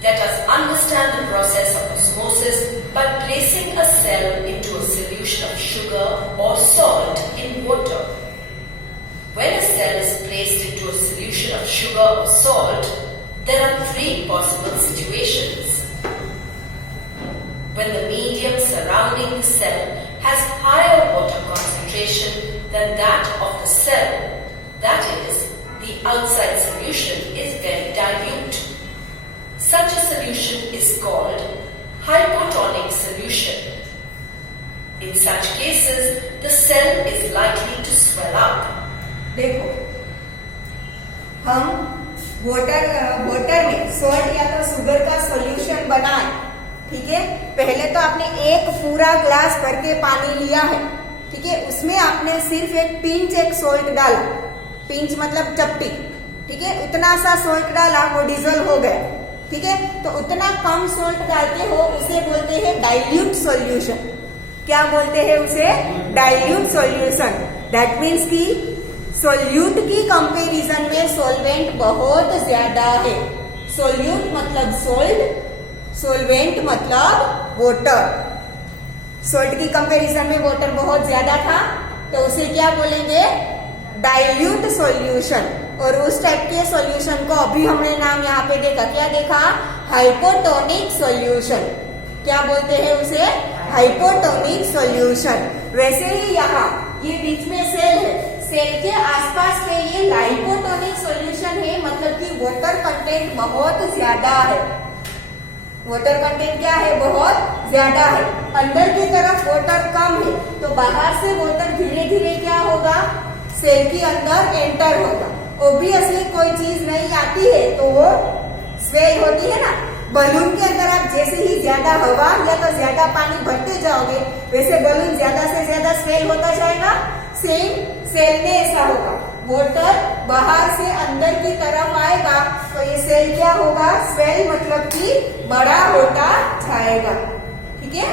Let us understand the process of osmosis by placing a cell into a solution of sugar or salt in water. When a cell is placed into a solution of sugar or salt, there are three possible situations. When the medium surrounding the cell has higher water concentration than that of the cell, that is, the outside solution is very dilute. Such a solution is called Hypertonic Solution. In such cases, the cell is likely to swell up. देखो, हम वाटर में सॉल्ट या तो शुगर का सॉल्यूशन बनाए, ठीक है। पहले तो आपने एक पूरा ग्लास भर के पानी लिया है, ठीक है। उसमें आपने सिर्फ एक सॉल्ट डाला, पिंच मतलब चपटी, ठीक है। उतना सा सॉल्ट डाला, वो डिजोल्व हो गया, ठीक है। तो उतना कम सॉल्ट डालते हो उसे बोलते हैं डाइल्यूट सॉल्यूशन। क्या बोलते हैं उसे? Dilute solution. दैट मीन्स की सोल्यूट की कंपैरिजन में सॉल्वेंट बहुत ज्यादा है। सोल्यूट मतलब सोल्ट, सोल्वेंट मतलब वाटर। सोल्ट की कंपैरिजन में वाटर बहुत ज्यादा था तो उसे क्या बोलेंगे? Dilute solution. और उस टाइप के सॉल्यूशन को अभी हमने नाम यहाँ पे देखा, क्या देखा? Hypotonic solution. क्या बोलते हैं उसे? Hypotonic solution. वैसे ही यहाँ ये बीच में सेल है, सेल के आसपास में ये हाइपोटोनिक सॉल्यूशन है, मतलब कि वाटर कंटेंट बहुत ज्यादा है। वाटर कंटेंट क्या है? बहुत ज्यादा है। अंदर की तरफ वाटर कम है तो बाहर से वाटर धीरे धीरे क्या होगा? सेल के अंदर एंटर होगा। ऑब्वियसली कोई चीज नहीं आती है तो वो स्वेल होती है ना। बलून के अंदर आप जैसे ही ज्यादा हवा या तो ज्यादा पानी भरते जाओगे वैसे बलून ज्यादा से ज्यादा स्वेल होता जाएगा। सेम सेल में ऐसा होगा, वाटर बाहर से अंदर की तरफ आएगा तो ये सेल क्या होगा? स्वेल मतलब कि बड़ा होता जाएगा, ठीक है।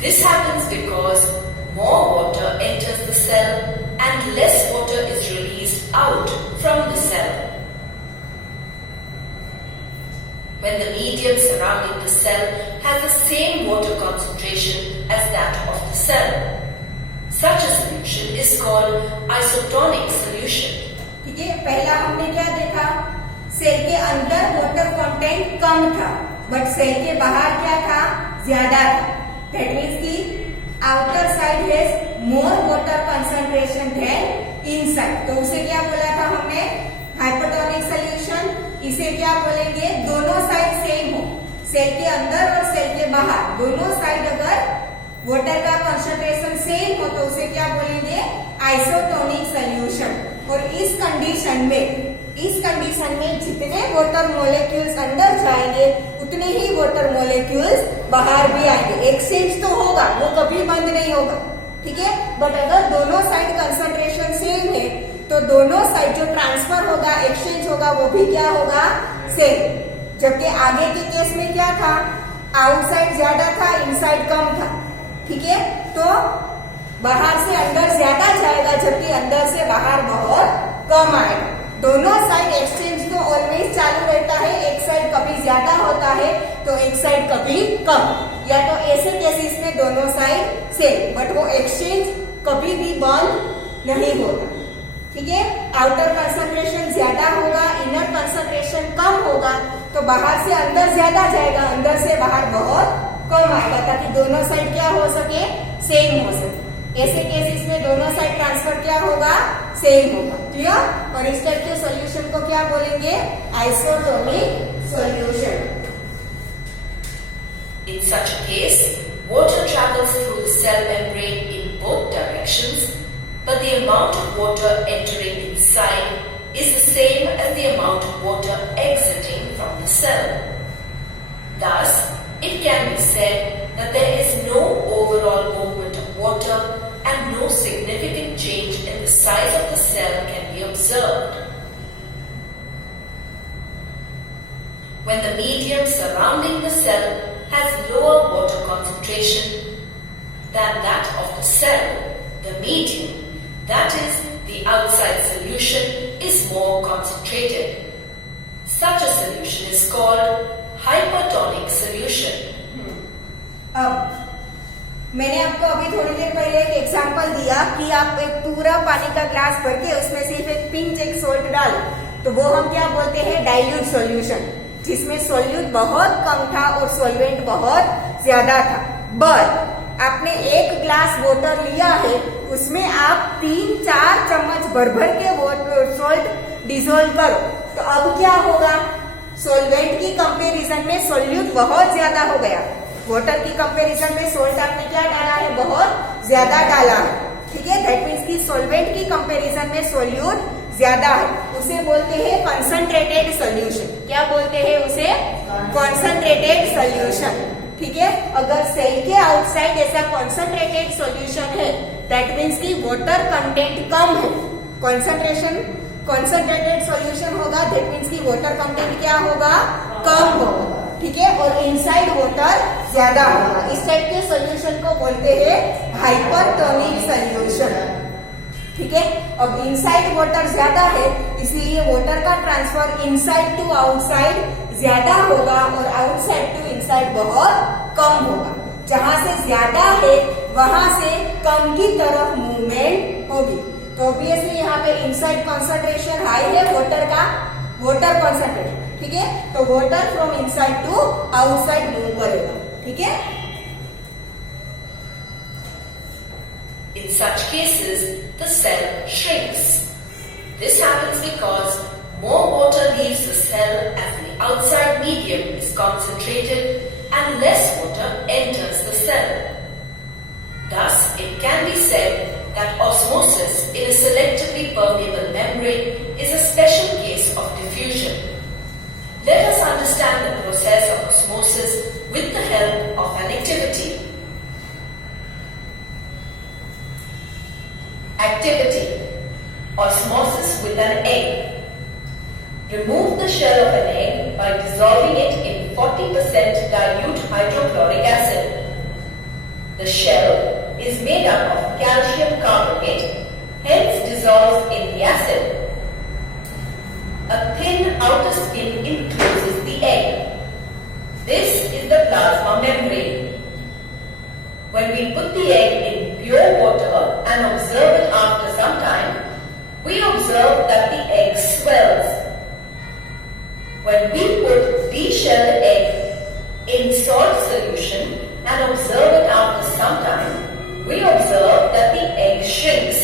This happens because more water enters the cell and less water is released out from the cell. When the medium surrounding the cell has the same water concentration as that of the cell, such a solution is called isotonic solution. ठीक है, पहला हमने क्या देखा? सेल के अंदर water content कम था but cell के बाहर क्या था? ज्यादा था। दैट मीन्स की outer side has more water concentration than inside. तो उसे क्या बोला था हमने? Hypotonic solution. इसे क्या बोलेंगे? दोनों साइड सेम हो, सेल के अंदर और सेल के बाहर दोनों साइड अगर वाटर का कंसंट्रेशन सेम हो तो उसे क्या बोलेंगे? Isotonic solution. और इस कंडीशन में जितने वाटर मॉलिक्यूल्स अंदर जाएंगे उतने ही वाटर मॉलिक्यूल्स बाहर भी आएंगे। एक्सचेंज तो होगा, वो कभी बंद नहीं होगा, ठीक है। बट अगर दोनों साइड कंसंट्रेशन सेम है तो दोनों साइड जो ट्रांसफर होगा, एक्सचेंज होगा, वो भी क्या होगा? सेम। जबकि आगे के केस में क्या था? आउटसाइड ज्यादा था, इनसाइड कम था, ठीक है। तो बाहर से अंदर ज्यादा जाएगा जबकि अंदर से बाहर बहुत कम आएगा। दोनों साइड एक्सचेंज तो ऑलवेज चालू रहता है। एक साइड कभी ज्यादा होता है तो एक साइड कभी कम, या तो ऐसे केसेस में दोनों साइड सेम बट वो एक्सचेंज कभी भी बंद नहीं होगा, ठीक है। आउटर कंसंट्रेशन ज्यादा होगा, इनर कंसंट्रेशन कम होगा तो बाहर से अंदर ज्यादा जाएगा, अंदर से बाहर बहुत कम आएगा ताकि दोनों साइड क्या हो सके? सेम हो सके। ऐसे केसेस में दोनों साइड ट्रांसफर क्या होगा? सेम होगा, क्लियर। और इस टाइप के सॉल्यूशन को क्या बोलेंगे? Isotonic solution. In such a case, water travels through the cell membrane in both directions, but the amount of water entering inside is the same as the amount of water exiting from the cell. Thus, it can be said that there is no overall movement of water and no significant change in the size of the cell can be observed. When the medium surrounding the cell has lower water concentration than that of the cell, the medium, that is, the outside solution, is more concentrated. Such a solution is called hypertonic solution. अब मैंने आपको अभी थोड़ी देर पहले एक एग्जांपल दिया कि आप एक पूरा पानी का ग्लास भर के उसमें सिर्फ एक पिंच एक सोल्ट डाल, तो वो हम क्या बोलते हैं, डाइल्यूट सॉल्यूशन, जिसमें सोल्यूट बहुत कम था और सॉल्वेंट बहुत ज्यादा था। बट आपने एक ग्लास वाटर लिया है, उसमें आप 3-4 चम्मच भर भर के सोल्ट डिसोल्व करो, तो अब क्या होगा, सॉल्वेंट की कंपैरिजन में सोल्यूट बहुत ज्यादा हो गया। वाटर की कंपैरिजन में सोल्ट आपने क्या डाला है, बहुत ज्यादा डाला है, ठीक है। दैट मीन्स की सॉल्वेंट की कंपैरिजन में सोल्यूट ज्यादा है, उसे बोलते हैं कंसंट्रेटेड सॉल्यूशन। क्या बोलते हैं उसे, कंसंट्रेटेड सॉल्यूशन, ठीक है। अगर सेल के आउटसाइड ऐसा कंसंट्रेटेड सॉल्यूशन है, दैट मीन्स की वाटर कंटेंट कम है, कंसंट्रेटेड सॉल्यूशन होगा, दैट मीन्स की वाटर कंटेंट क्या होगा, कम होगा, ठीक है। और इनसाइड वाटर ज्यादा होगा, इस टाइप के सॉल्यूशन को बोलते हैं हाइपरटोनिक सॉल्यूशन, ठीक है। अब इनसाइड वाटर ज्यादा है, इसीलिए वाटर का ट्रांसफर इनसाइड टू आउटसाइड ज्यादा होगा और आउटसाइड टू इनसाइड बहुत कम होगा। जहां से ज्यादा है वहां से कम की तरफ मूवमेंट होगी, तो ऑब्वियसली यहाँ पे इनसाइड कंसंट्रेशन हाई है वाटर का, वाटर कंसंट्रेशन, ठीक है, तो water from inside to outside move करेगा, ठीक है। In such cases, the cell shrinks. This happens because more water leaves the cell as the outside medium is concentrated and less water enters the cell. Thus, it can be said that osmosis in a selectively permeable membrane is a special case of diffusion. Let us understand the process of osmosis with the help of an activity. Activity: osmosis with an egg. Remove the shell of an egg by dissolving it in 40% dilute hydrochloric acid. The shell is made up of calcium carbonate, hence dissolves in the acid. A thin outer skin encloses the egg. This is the plasma membrane. When we put the egg in pure water and observe it after some time, we observe that the egg swells. When we put deshelled egg in salt solution and observe it after some time, we observe that the egg shrinks.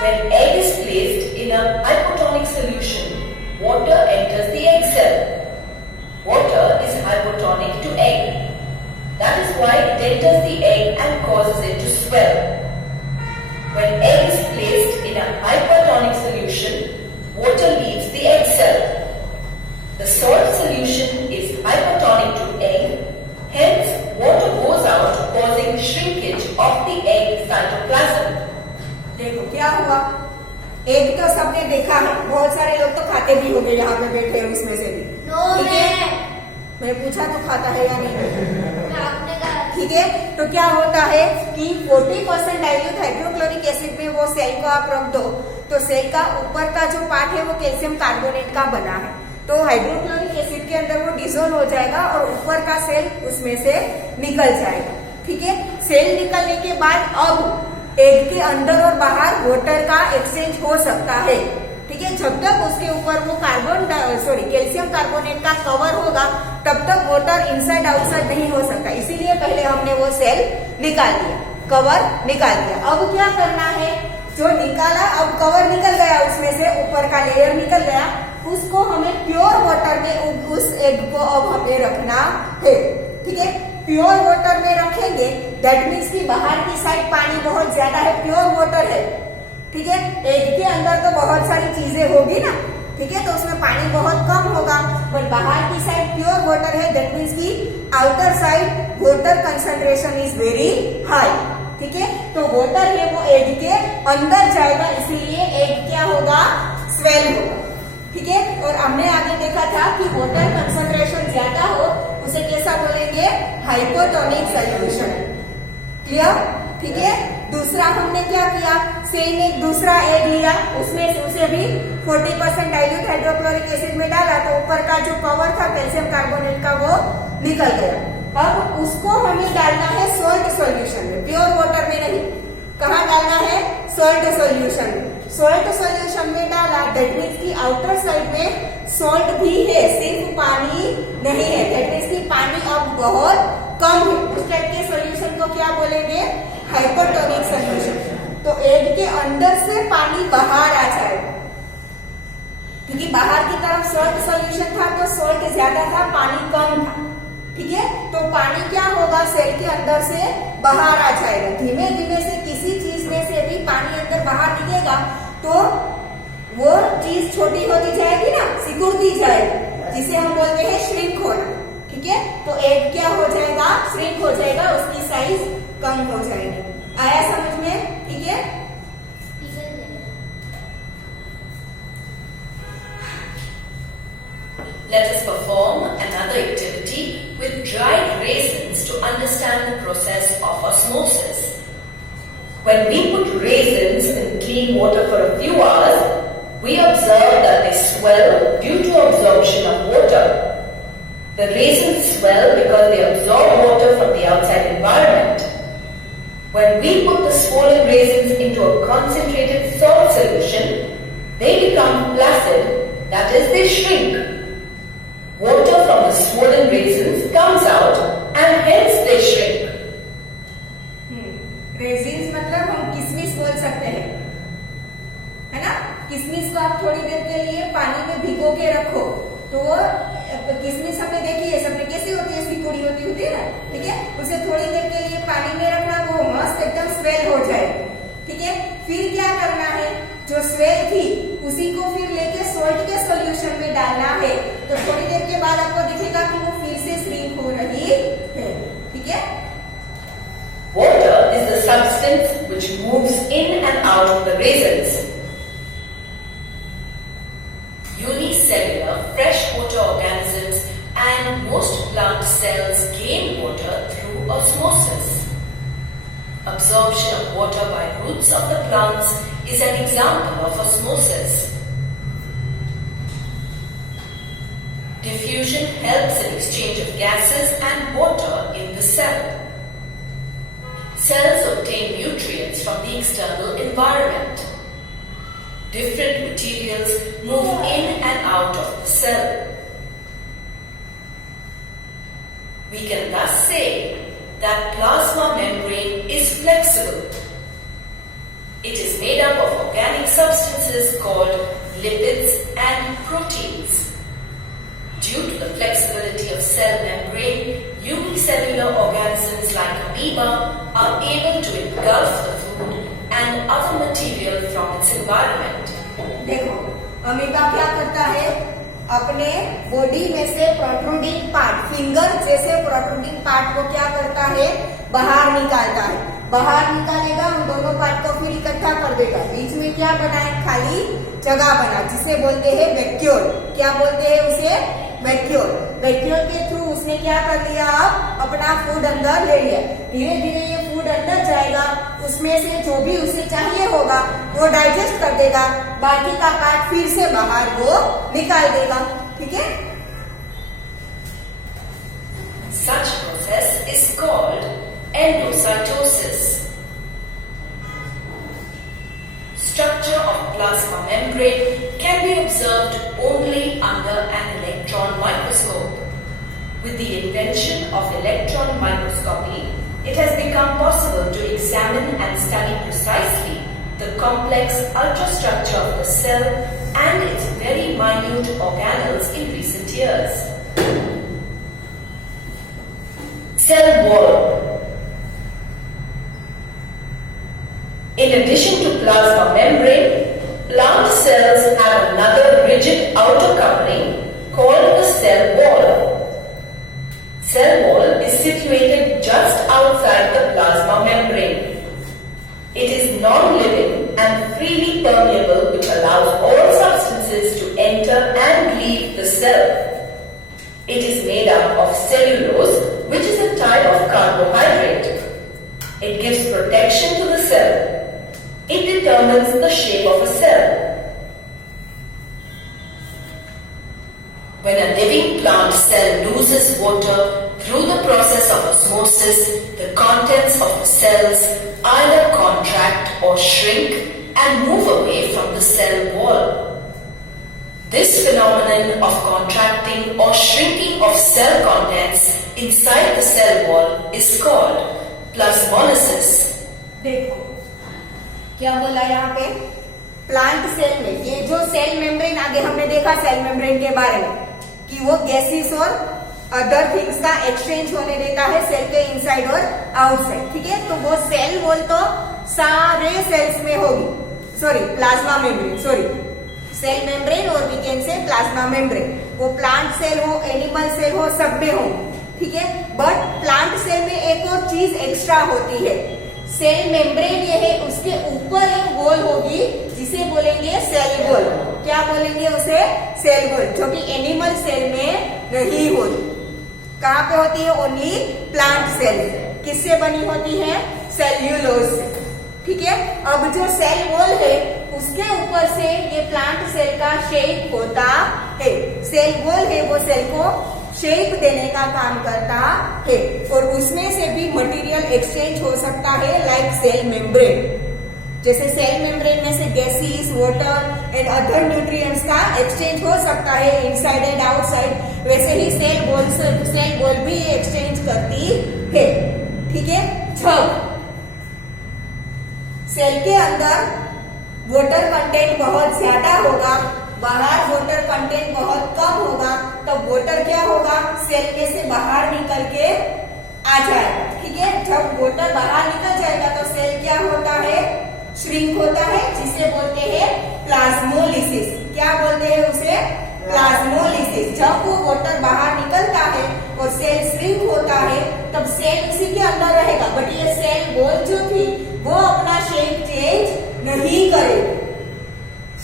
When egg is placed in a hypertonic solution, water enters the egg cell. Water is hypertonic to egg. That is why it enters the egg and causes it to swell. When egg is placed in a hypertonic solution, water leaves the egg cell. The salt solution is hypertonic to egg, hence water goes out causing shrinkage of the egg cytoplasm. देखो क्या हुआ, एग तो सबने देखा है, बहुत सारे लोग तो खाते भी होंगे यहाँ पे बैठे हैं उसमें से भी, ठीक है। मैंने पूछा तो खाता है या नहीं, ठीक है। तो क्या होता है कि 40% डाइल्यूट हाइड्रोक्लोरिक एसिड में वो सेल को आप रख दो, तो सेल का ऊपर का जो पार्ट है वो कैल्शियम कार्बोनेट का बना है, तो हाइड्रोक्लोरिक एसिड के अंदर वो डिसोल्व हो जाएगा और ऊपर का सेल उसमें से निकल जाएगा, ठीक है। सेल निकलने के बाद अब एग के अंदर और बाहर वाटर का एक्सचेंज हो सकता है, ठीक है। जब तक उसके ऊपर वो कैल्शियम कार्बोनेट का कवर होगा, तब तक वाटर इनसाइड आउटसाइड नहीं हो सकता, इसीलिए पहले हमने वो सेल निकाल दिया, कवर निकाल दिया। अब क्या करना है, जो निकाला, अब कवर निकल गया, उसमें से ऊपर का लेयर निकल गया, उसको हमें प्योर वाटर में उस एग को अब हमें रखना है, ठीक है। प्योर वाटर में रखेंगे, दैट मीन्स कि बाहर की साइड पानी बहुत ज्यादा है, प्योर वाटर है, ठीक है। एग के अंदर तो बहुत सारी चीजें होगी ना, ठीक है, तो उसमें पानी बहुत कम होगा, पर बाहर की साइड प्योर वाटर है, दैट मीन्स कि outer side water concentration is very high, ठीक है। तो वाटर है वो एग के अंदर जाएगा, इसीलिए एग क्या होगा, स्वेल होगा, ठीक है। और हमने आगे देखा था कि वाटर कंसंट्रेशन ज्यादा हो उसे कैसा बोलेंगे, हाइपोटोनिक सॉल्यूशन, क्लियर, ठीक है। दूसरा हमने क्या किया, सेम एक दूसरा एग लिया, उसमें से उसे भी 40% डाइल्यूट हाइड्रोक्लोरिक एसिड में डाला तो ऊपर का जो कवर था कैल्शियम कार्बोनेट का वो निकल गया। अब उसको हमें डालना है सॉल्ट सॉल्यूशन में, प्योर वाटर में नहीं। कहाँ डालना है, सॉल्ट सॉल्यूशन में। सॉल्ट सॉल्यूशन में डाला, दैट मीन्स की आउटर साइड में सॉल्ट भी है, सिर्फ पानी नहीं है। दैट मीन्स की पानी अब बहुत कम है। उस टाइप के सॉल्यूशन को क्या बोलेंगे, हाइपरटोनिक सॉल्यूशन। तो एग के अंदर से पानी बाहर आ जाएगा, क्योंकि बाहर की तरफ सॉल्ट सॉल्यूशन था तो सॉल्ट ज्यादा था, पानी कम था। ठीक है, तो पानी क्या होगा, सेल के अंदर से बाहर आ जाएगा। धीमे धीमे से किसी चीज में से भी पानी अंदर बाहर निकलेगा तो वो चीज छोटी होती जाएगी ना, सिकुड़ती जाएगी, जिसे हम बोलते हैं श्रिंक होना। ठीक है, तो एग क्या हो जाएगा, श्रिंक हो जाएगा, उसकी साइज कम हो जाएगी। आया समझ में? ठीक है, let us perform another activity with dried raisins to understand the process of osmosis. When we put raisins in clean water for a few hours, we observe that they swell due to absorption of water. The raisins swell because they absorb water from the outside environment. When we put the swollen raisins into a concentrated salt solution, they become placid, that is, they shrink. Water from the swollen raisins comes out and hence they shrink. Resins मतलब हम किशमिश बोल सकते हैं, है ना। किशमिश को आप थोड़ी देर के लिए पानी में भिगो के रखो तो किशमिश हमने देखी है सबने कैसी होती है, सिकुड़ी होती है ना। ठीक है, उसे थोड़ी देर के लिए पानी में रखना, वो मस्त एकदम स्वेल हो जाए। ठीक है, फिर क्या करना है, जो स्वेल थी उसी को फिर लेके सॉल्ट के सॉल्यूशन में डालना है। तो थोड़ी देर के बाद आपको दिखेगा कि वो फिर से श्रिंक हो रही है। ठीक है, water is the substance which moves in and out of the raisins. Unicellular freshwater organisms and most plant cells gain water through osmosis. Absorption of water by roots of the plants is an example of osmosis. Diffusion helps in exchange of gases and water in the cell. Cells obtain nutrients from the external environment. Different materials move in and out of the cell. We can thus say that plasma membrane is flexible. It is made up of organic substances called lipids and proteins. Due to the flexibility of cell membrane, unicellular organisms like amoeba are able to engulf the food and other material from its environment. देखो, अमीबा क्या करता है, अपने बॉडी में से protruding part, finger जैसे protruding part को क्या करता है, बाहर निकालता है। बाहर निकालेगा, उन दोनों पार्ट को फिर इकट्ठा कर देगा। बीच में क्या बनाए, खाली जगह बना, जिसे बोलते हैं वैक्यूल। क्या बोलते हैं उसे, वैक्यूल। वैक्यूल के थ्रू उसने क्या कर लिया, अब अपना फूड अंदर ले लिया। धीरे धीरे ये फूड अंदर जाएगा, उसमें से जो भी उसे चाहिए होगा वो डाइजेस्ट कर देगा, बाकी का पार्ट फिर से बाहर वो निकाल देगा। ठीक है, Such process is called endocytosis. Structure of plasma membrane can be observed only under an electron microscope. With the invention of electron microscopy, it has become possible to examine and study precisely the complex ultrastructure of the cell and its very minute organelles in recent years. Cell wall. In addition to plasma membrane, plant cells have another rigid outer covering called the cell wall. Cell wall is situated just outside the plasma membrane. It is non-living and freely permeable, which allows all substances to enter and leave the cell. It is made up of cellulose, which is a type of carbohydrate. It gives protection to the cell. It determines the shape of a cell. When a living plant cell loses water through the process of osmosis, the contents of the cells either contract or shrink and move away from the cell wall. This phenomenon of contracting or shrinking of cell contents inside the cell wall is called plasmolysis. देखो क्या बोला यहाँ पे, plant cell में ये जो cell membrane, आगे हमने देखा सेल मेम्ब्रेन के बारे में कि वो गैसेस और अदर थिंग्स का एक्सचेंज होने देता है सेल के इनसाइड और आउटसाइड, ठीक है। तो वो सेल वॉल तो सारे सेल्स में होगी, sorry plasma membrane, sorry cell membrane और we can say plasma membrane, वो प्लांट सेल हो एनिमल सेल हो सब में हो, ठीक है। बट प्लांट सेल में एक और चीज एक्स्ट्रा होती है, सेल मेम्ब्रेन ये है, उसके ऊपर एक वॉल होगी जिसे बोलेंगे सेल वॉल। क्या बोलेंगे उसे? सेल वॉल, जो कि एनिमल सेल में नहीं होती। कहाँ पे होती है? Only plant cell. किससे बनी होती है? सेल्यूलोज से, ठीक है। अब जो सेल वॉल है उसके ऊपर से ये प्लांट सेल का शेप होता है, सेल वॉल है वो सेल को शेप देने का काम करता है और उसमें से भी मटेरियल एक्सचेंज हो सकता है लाइक सेल मेम्ब्रेन। जैसे सेल मेम्ब्रेन में से gases, water and other nutrients का एक्सचेंज हो सकता है इनसाइड एंड आउटसाइड, वैसे ही सेल वॉल भी एक्सचेंज करती है, ठीक है। जब सेल के अंदर वाटर कंटेंट बहुत ज्यादा होगा, बाहर वाटर कंटेंट बहुत कम होगा, तो वाटर क्या होगा? सेल में से बाहर निकल के आ जाएगा, ठीक है। जब वाटर बाहर निकल जाएगा तो सेल क्या होता है? श्रिंक होता है, जिसे बोलते हैं प्लाज्मोलिसिस। क्या बोलते हैं उसे? प्लाज्मोलिसिस। जब वो वाटर बाहर निकलता है और सेल श्रिंक होता है तब सेल उसी के अंदर रहेगा, बट ये सेल वॉल जो थी वो अपना शेप चेंज नहीं करेगी,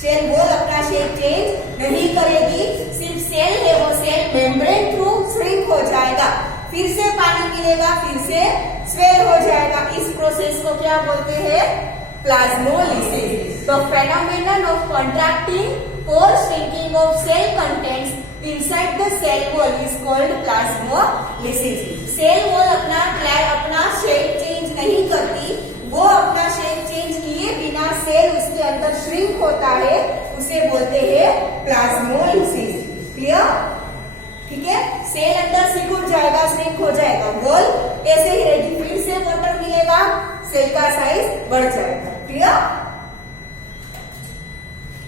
सेल वॉल अपना शेप चेंज नहीं करेगी, सिर्फ सेल है वो सेल मेम्ब्रेन थ्रू श्रिंक हो जाएगा, फिर से पानी मिलेगा, फिर से स्वेल हो जाएगा। इस प्रोसेस को क्या बोलते हैं? Plasmolysis. The phenomenon of contracting और shrinking of cell contents inside the cell wall is called plasmolysis. Cell wall अपना शेप चेंज नहीं करती, वो अपना शेप चेंज किए बिना सेल उसके अंदर श्रिंक होता है, उसे बोलते हैं प्लाज्मोलिसिस। क्लियर? ठीक है। सेल अंदर सिकुड़ जाएगा, श्रिंक हो जाएगा, वॉल ऐसे ही रहेगी, फिर से वाटर मिलेगा, सेल का साइज बढ़ जाएगा। Clear?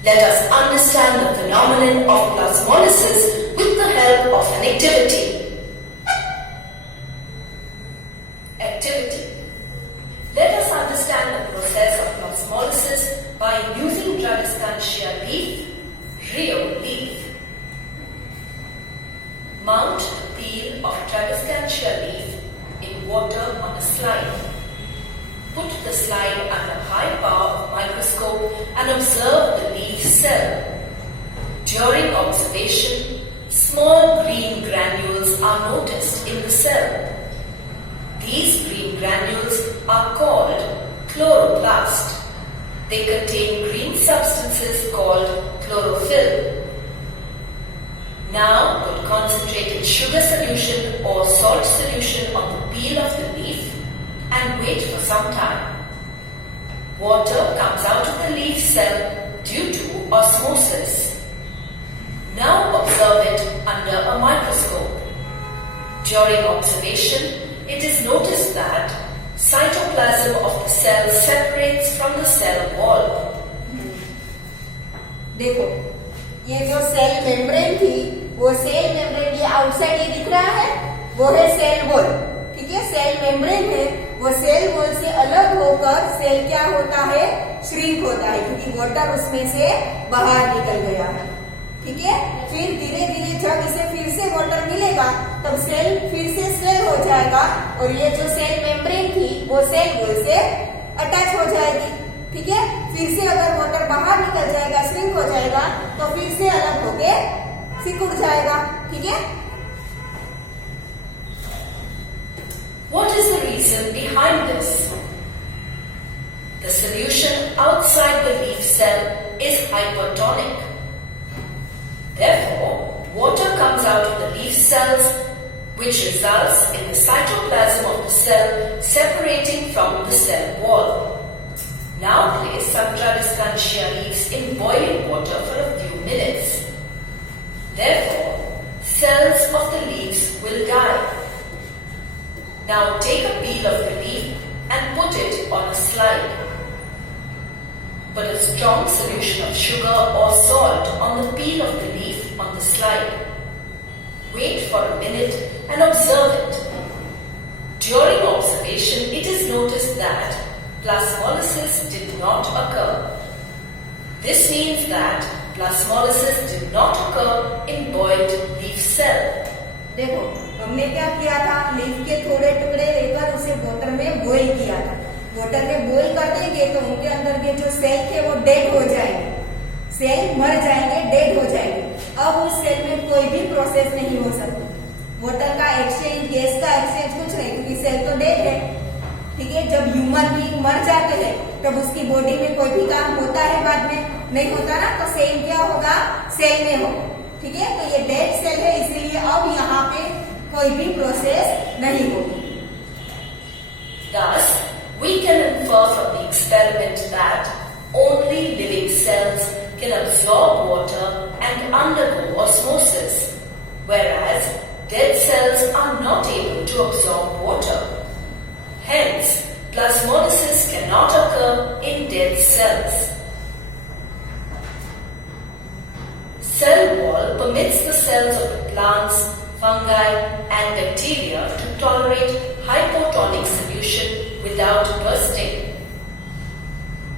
Let us understand the phenomenon of plasmolysis with the help of an activity. Let us understand the process of plasmolysis by using Tradescantia leaf, Rio leaf. Mount the peel of Tradescantia leaf in water on a slide. Put the slide under high power of microscope and observe the leaf cell. During observation, small green granules are noticed in the cell. These green granules are called chloroplast. They contain green substances called chlorophyll. Now put concentrated sugar solution or salt solution on the peel of the leaf and wait for some time. Water comes out of the leaf cell due to osmosis. Now observe it under a microscope. During observation, it is noticed that cytoplasm of the cell separates from the cell wall. देखो, ये जो cell membrane थी, वो cell membrane ये आउटसाइड ये दिख रहा है, वो है सेल वॉल, ठीक है। सेल मेम्ब्रेन है, वो सेल वॉल से अलग होकर सेल क्या होता है? श्रिंक होता है, क्योंकि वाटर उसमें से बाहर निकल गया है, ठीक है। फिर धीरे धीरे जब इसे फिर से वाटर मिलेगा तब सेल फिर से स्वेल हो जाएगा और ये जो सेल मेम्ब्रेन थी वो सेल वॉल से अटैच हो जाएगी, ठीक है। फिर से अगर वाटर बाहर निकल जाएगा, श्रिंक हो जाएगा, तो फिर से अलग होके सिकुड़ जाएगा, ठीक है। What is the reason behind this? solution outside the leaf cell is hypertonic. Therefore, water comes out of the leaf cells, which results in the cytoplasm of the cell separating from the cell wall. Now place Subtradiscantia leaves in boiling water for a few minutes. Therefore, cells of the leaves will die. Now take a peel of the leaf and put it on a slide. Put a strong solution of sugar or salt on the peel of the leaf on the slide. Wait for a minute and observe it. During observation, it is noticed that plasmolysis did not occur. This means that plasmolysis did not occur in boiled leaf cell. देखो हमने क्या किया था, लीफ के थोड़े टुकड़े लेकर उसे वाटर में बॉईल किया था। वाटर में बॉईल कर देंगे तो उनके अंदर के जो सेल थे वो डेड हो जाएंगे, सेल मर जाएंगे, डेड हो जाएंगे। अब उस सेल में कोई भी प्रोसेस नहीं हो सकती। वाटर का एक्सचेंज, गैस का एक्सचेंज कुछ नहीं, क्योंकि सेल तो डेड है। ठीक है, जब ह्यूमन बीइंग मर जाते हैं तब उसकी बॉडी में कोई भी काम होता है, बाद में नहीं होता ना, तो सेम क्या होगा, सेल में हो। ठीक है, तो ये डेड सेल है, इसलिए अब यहाँ पे कोई भी प्रोसेस नहीं होगी। Thus, we can infer from the experiment that only living cells can absorb water and undergo osmosis, whereas dead cells are not able to absorb water. Hence, plasmolysis cannot occur in dead cells. Cell wall permits the cells of the plants, fungi and bacteria to tolerate hypotonic solution without bursting.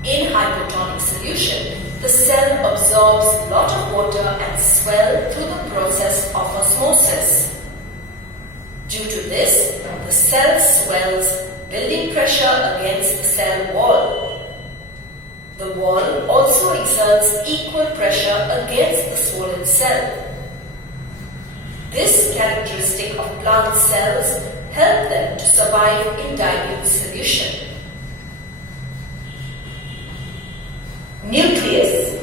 In hypertonic solution, the cell absorbs a lot of water and swell through the process of osmosis. Due to this, the cell swells, building pressure against the cell wall. The wall also exerts equal pressure against the swollen cell. This characteristic of plant cells help them to survive in dilute solution. Nucleus.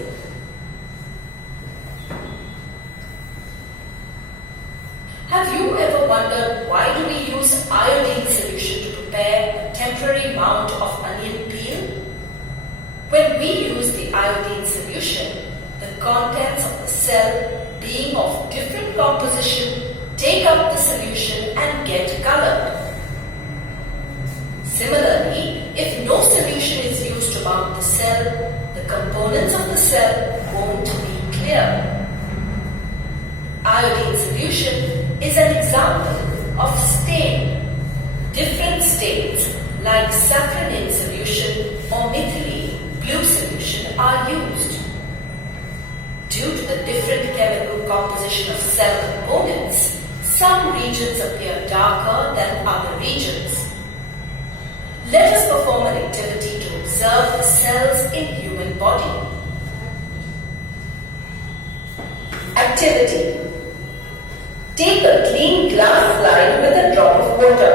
Have you ever wondered why do we use iodine solution to prepare a temporary mount of onion peel? When we use the iodine solution, the contents of the cell, being of different composition, take up the solution and get colored. Similarly, if no solution is used to mount the cell, the components of the cell won't be clear. Iodine solution is an example of stain. Different stains like safranin solution or methylene blue solution are used. Due to the different chemical composition of cell components, some regions appear darker than other regions. Let us perform an activity to observe the cells in human body. Activity. Take a clean glass slide with a drop of water.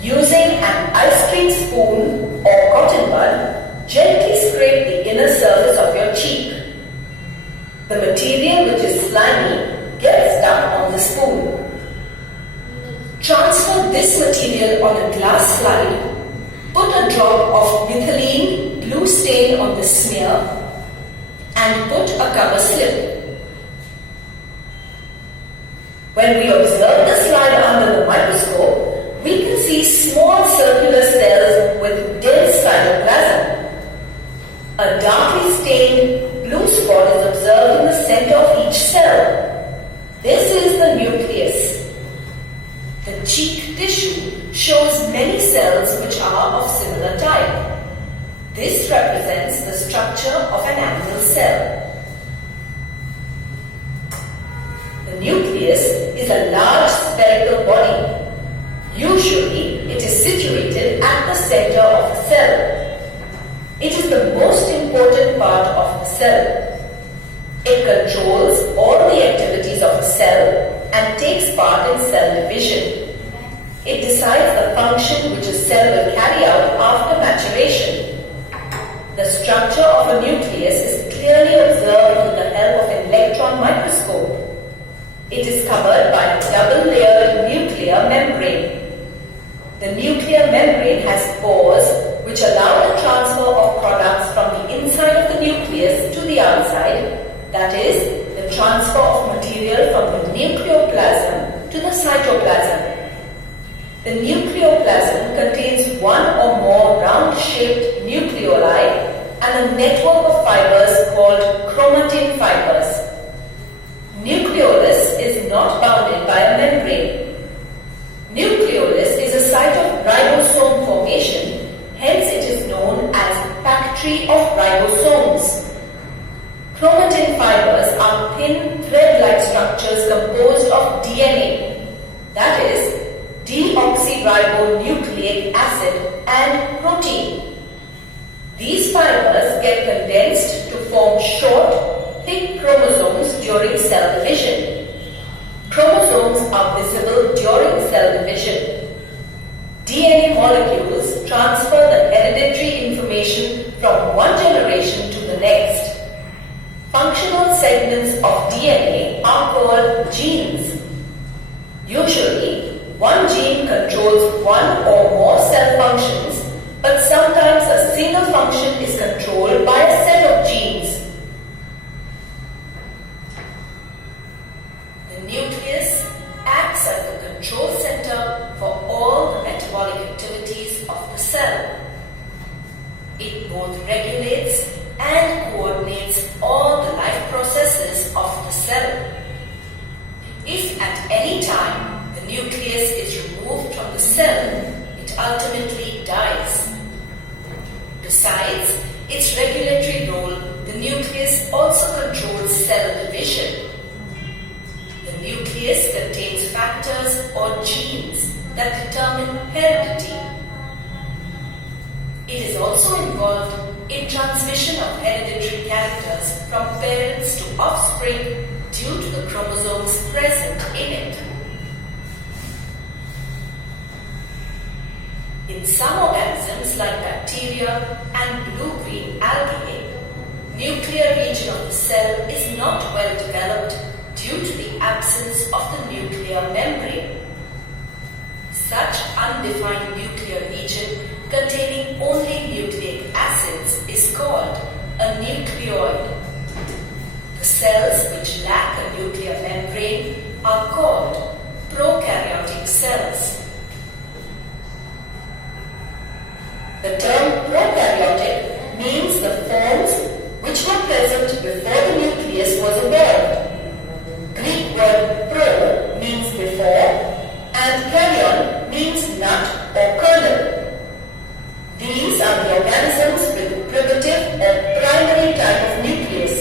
Using an ice cream spoon or cotton bud, gently scrape the inner surface of your cheek. The material which is slimy gets stuck on the spoon. Transfer this material on a glass slide. Put a drop of methylene blue stain on the smear and put a cover slip. When we observe the slide under the microscope, we can see small circular cells with dense cytoplasm. A darkly stained blue spot is observed in the center of each cell. This is the nucleus. The cheek tissue shows many cells which are of similar type. This represents the structure of an animal cell. The nucleus is a large spherical body. Usually, it is situated at the center of the cell. It is the most important part of the cell. It controls all the activities of the cell and takes part in cell division. It decides the function which a cell will carry out after maturation. The structure of a nucleus is clearly observed with the help of an electron microscope. It is covered by a double-layered nuclear membrane. The nuclear membrane has pores which allow the transfer of products from the inside of the nucleus to the outside, that is, the transfer of material from the nucleoplasm to the cytoplasm. The nucleoplasm contains one or more round-shaped nucleoli and a network of fibers called chromatin fibers. Nucleolus is not bounded by a membrane. Nucleolus is a site of ribosome formation, hence it is known as factory of ribosomes. Chromatin fibers are thin thread-like structures composed of DNA, that is, deoxyribonucleic acid and protein. These fibers get condensed to form short, thick chromosomes during cell division. Chromosomes are visible during cell division. DNA molecules transfer the hereditary information from one generation to the next. Functional segments of DNA are called genes. Usually, one gene controls one or more cell functions, but sometimes a single function is controlled by a set of genes. The nucleus acts as the control center for all the metabolic activities of the cell. It both regulates and coordinates all the life processes of the cell. If at any time the nucleus is removed from the cell, it ultimately dies. Besides its regulatory role, the nucleus also controls cell division. The nucleus contains factors or genes that determine heredity. It is also involved in transmission of hereditary characters from parents to offspring due to the chromosomes present in it. In some organisms like bacteria and blue-green algae, nuclear region of the cell is not well developed due to the absence of the nuclear membrane. Such undefined nuclear region containing only nucleic acids is called a nucleoid. The cells which lack a nuclear membrane are called prokaryotic cells. The term prokaryotic means the forms which were present before the nucleus was evolved. Greek word pro means before and karyon means nut or kernel. These are the organisms with primitive or primary type of nucleus.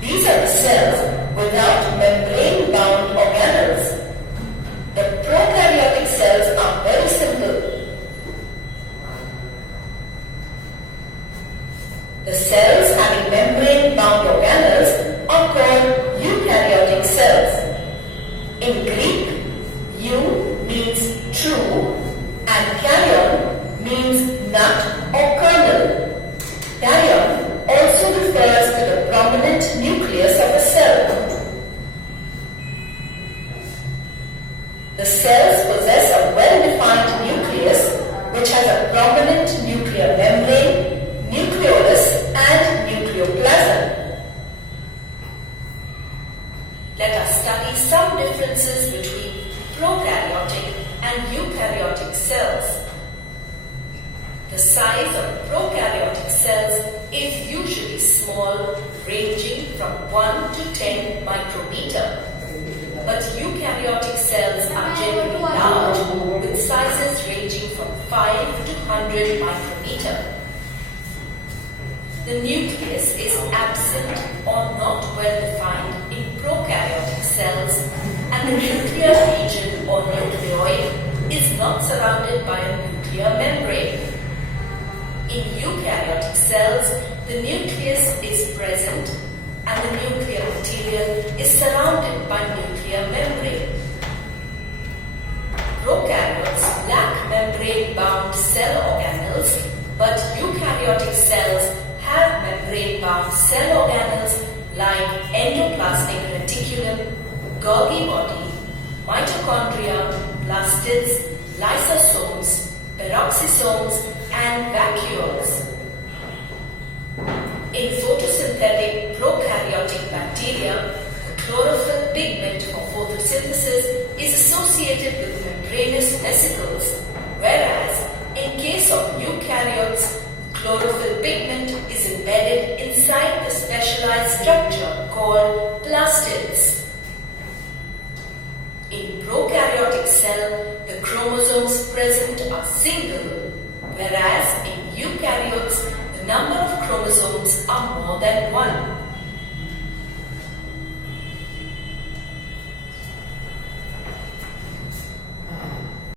These are the cells without membrane-bound organelles. The prokaryotic cells are very simple. The cells having membrane-bound organelles are called eukaryotic cells. In Greek, eu means true and karyon means nut or kernel. Karyon also refers to the prominent nucleus of a cell. The cells possess a well-defined nucleus which has a prominent nuclear membrane, nucleolus and nucleoplasm. Let us study some differences between prokaryotic and eukaryotic cells. The size of prokaryotic cells is usually small, ranging from 1 to 10 micrometer. But eukaryotic cells are generally large, with sizes ranging from 5 to 100 micrometer. The nucleus is absent or not well defined in prokaryotic cells, and the nuclear region or nucleoid is not surrounded by a nuclear membrane. In eukaryotic cells, the nucleus is present and the nuclear material is surrounded by nuclear membrane. Prokaryotes lack membrane-bound cell organelles, but eukaryotic Prokaryotic cells have membrane-bound cell organelles like endoplasmic reticulum, Golgi body, mitochondria, plastids, lysosomes, peroxisomes, and vacuoles. In photosynthetic prokaryotic bacteria, the chlorophyll pigment for photosynthesis is associated with membranous vesicles, whereas in case of eukaryotes, chlorophyll pigment is embedded inside the specialized structure called plastids. In prokaryotic cell, the chromosomes present are single, whereas in eukaryotes, the number of chromosomes are more than one.